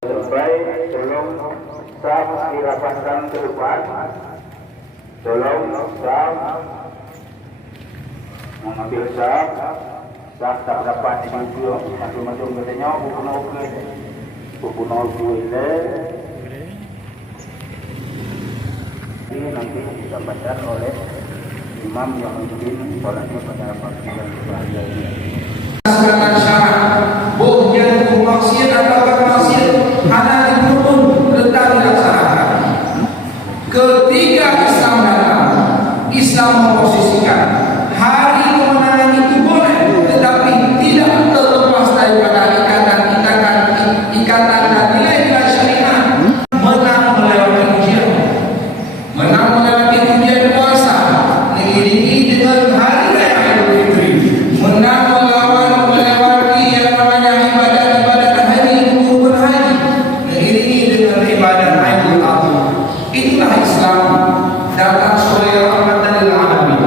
Selesai, tolong sah dirapatkan ke depan. Tolong sah mengambil sah tak dapat dimajukan masing-masing katanya buku ini ini nanti disampaikan oleh imam yang memimpin sholatnya pada pagi dan hari ini. Sekarang syarat boleh maksiat atau maksiat hanya diturun letak dilaksanakan. Ketika Islam datang, Islam memposisikan hari kemenangan itu boleh, tetapi tidak terlepas daripada ikatan dan nilai-nilai syariat. Menang melewati ujian, menang melewati ujian puasa, diiringi dengan hari raya Idul Fitri, menang melewati yang namanya ibadat haji, rukun haji, diiringi dengan ibadat Idul Adha. Itulah Islam datang sebagai rahmatan lil alamin.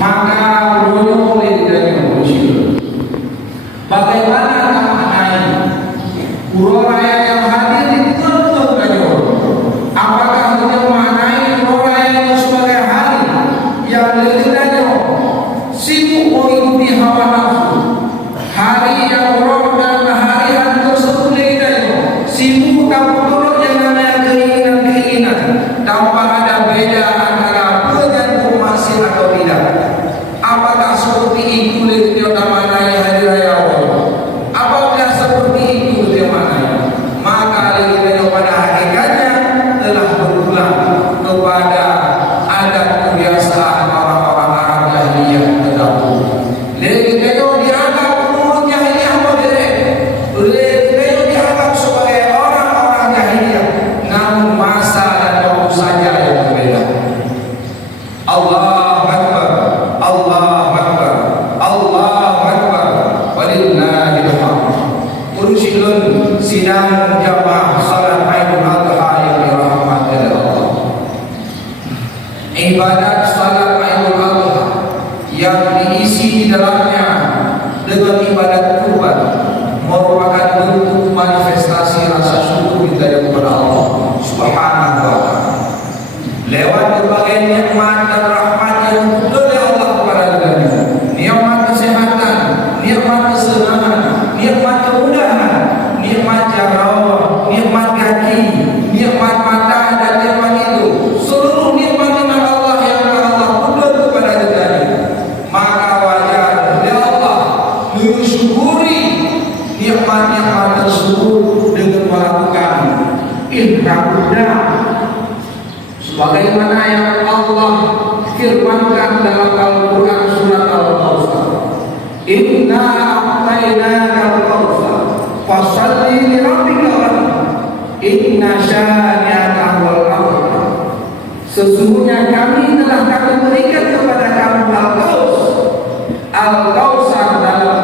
Maka boleh dari manusia. Bagaimana maknanya? Urut raya yang hadir dituntut saja. Apakah hanya maknai urut raya yang sebagai hari yang legendaris sibuk mengikuti hawa nafsu? Hari yang urut dan hari tersebut legendaris sibuk menurut yang namanya keinginan tanpa ada beda antara bergantung masih atau tidak. Apakah seperti itu dia namanya hari raya Allah? Apakah seperti itu dia maknanya? Maka legendaris pada hakikatnya telah berulang kepada adat kebiasaan orang-orang Arab jahiliyah terdahulu. Legendaris dianggap menurut jahiliyah modern. Legendaris dianggap sebagai orang-orang jahiliyah, namun masa dan waktu saja yang berbeda. Allahu Akbar, Allahu Akbar, Allahu Akbar, walillahil hamd. Ursilun sidang jamaah salat Idul Adha yang dirahmati Allah. Ibadat salat Idul Adha yang diisi di dalamnya dengan ibadat kurban merupakan bentuk manifestasi rasa syukur kita kepada Allah Subhanahu wa taala. Lewat berbagai nikmat dan rahmat yang oleh Allah kepada kita, nikmat kesehatan, nikmat kesenangan, nikmat kemudahan, nikmat jarawa, nikmat kaki, nikmat mata dan nikmat itu, seluruh nikmat Allah yang sebagaimana yang Allah firmankan dalam Al-Quran surat Al-Kautsar, inna a'tainaka al-kautsar fashalli li rabbika wanhar inna syani'aka huwal abtar. Sesungguhnya kami berikan kepada kamu Al-Kautsar. Dalam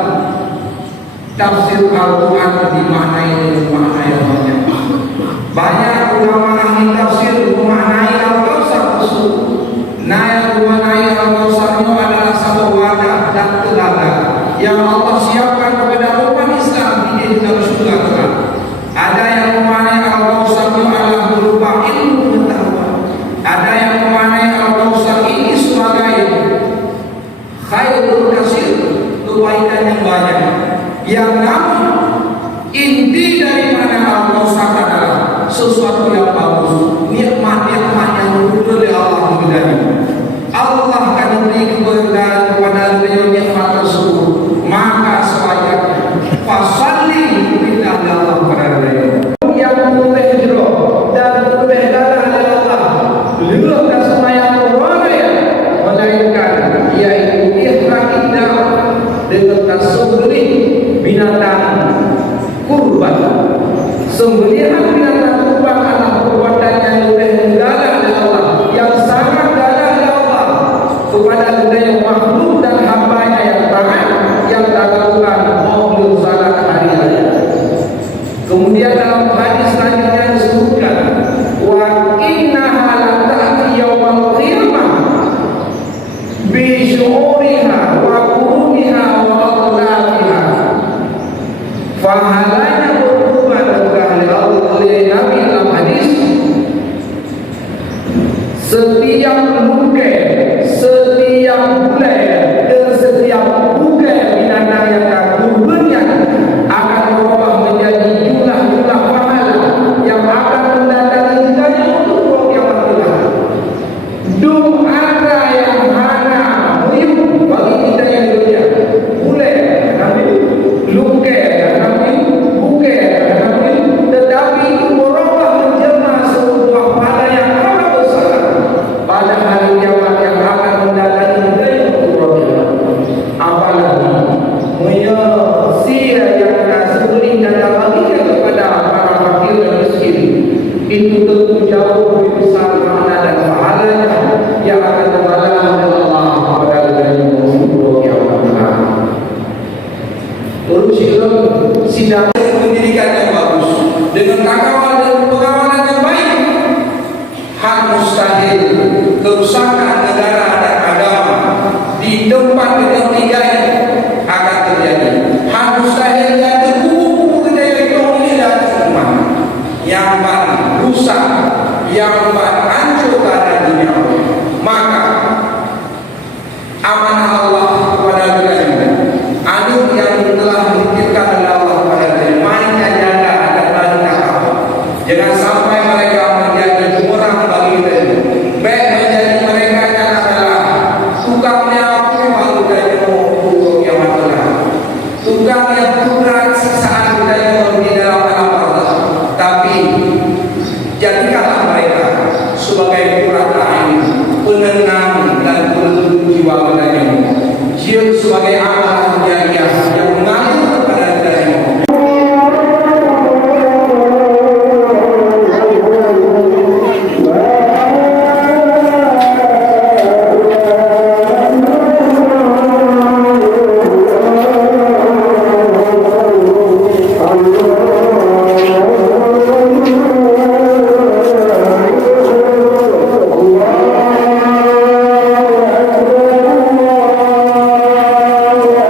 tafsir Al-Quran dimaknai dengan makna yang banyak. Banyak ulama ahli tafsir memaknai Al-Kautsar tersebut. Yang memaknai Al-Kautsar itu adalah satu wadah dan telaga yang Allah siapkan kepada umat Islam di dalam surga kelak. Ada yang memaknai Al-Kautsar itu adalah berupa ilmu pengetahuan. Ada yang memaknai Al-Kautsar ini sebagai khairul kasir, kebaikan yang banyak. Yang namun inti daripada Al-Kautsar adalah sesuatu yang bagus, nikmat-nikmat yang berguna oleh Allah Subhanahu. Allah akan memberi keberkahan kepada beliau nikmat tersebut, maka selayaknya fasalli berilah Allah kepada beliau yang boleh hijrah dan boleh darah dari Allah beliau dan semayang orang melainkan yaitu ikhlas indah dengan sembelih binatang kurban. Sembelihan binatang kurban adalah perbuatan yang boleh darah dari Allah, yang sangat darah dari Allah kepada budaya makhluk dan hambanya yang taat, yang tak lakukan maupun salat hari raya. Kemudian dalam hadis selanjutnya disebutkan wa innaha la ta'ti yaumal qiyamah bi syu'uriha wa qurumiha wa adlafiha. Fahalanya berhubungan dengan Nabi dalam hadis, setiap muka, setiap bulan dan setiap muka binatang yang kurbannya akan berubah menjadi jumlah-jumlah pahala yang akan mendatangi kitanya untuk kiamat kelak. Dum ada yang hana muyuk bagi kita yang dunia, bulan kami luka kami buka kami, tetapi itu berubah menjelma sebuah pahala yang amat besar pada hari kiamat yang akan mendatangi budaya Qur'an. Apalagi menyia yang sembelih dan bagikan kepada para fakir dan miskin, itu tentu jauh lebih besar makna dan pahalanya yang akan dibalas oleh Allah pada hari kiamat. Urusan sidang pendidikan yang bagus dengan kawal dan pengawalan yang baik, hal mustahil kerusakan negara dan agama di tempat ketiga akan terjadi. Hal mustahil yang terhubung dengan ekonomi dan umat yang rusak, yang hancur pada dunia. Maka amanah Allah kepada kita, anu yang telah diberikan oleh Allah kepada kita, mainnya jaga dan balik apa. Jangan sampai mereka menjadi jurang bagi kita. Baik menjadi mereka yang adalah tukangnya apa malu dan untuk yang adalah tukang yang berat siksaan kita yang di dalam alam Allah. Tapi jadikanlah mereka sebagai kurat ain, penenang dan pelindung jiwa mereka. Jiwa sebagai amal jariah yang mengalir kepada dirimu. Allah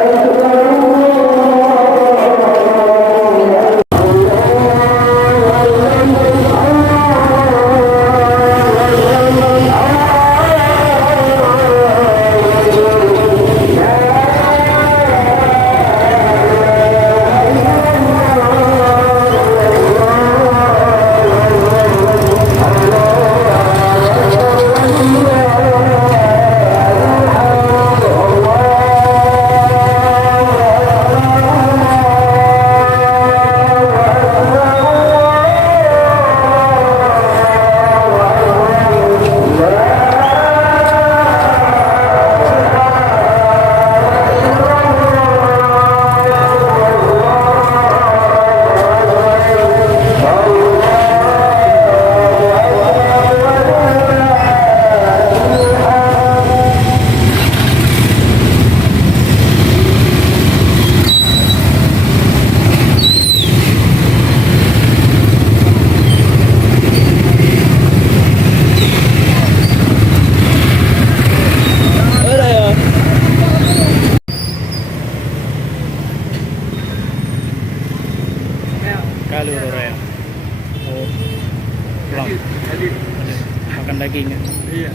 Iya.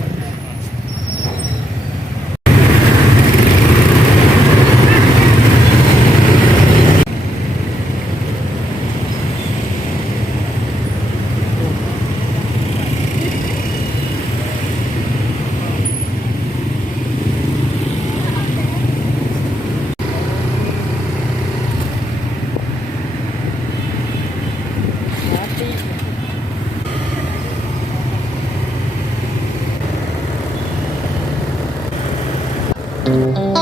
Mati.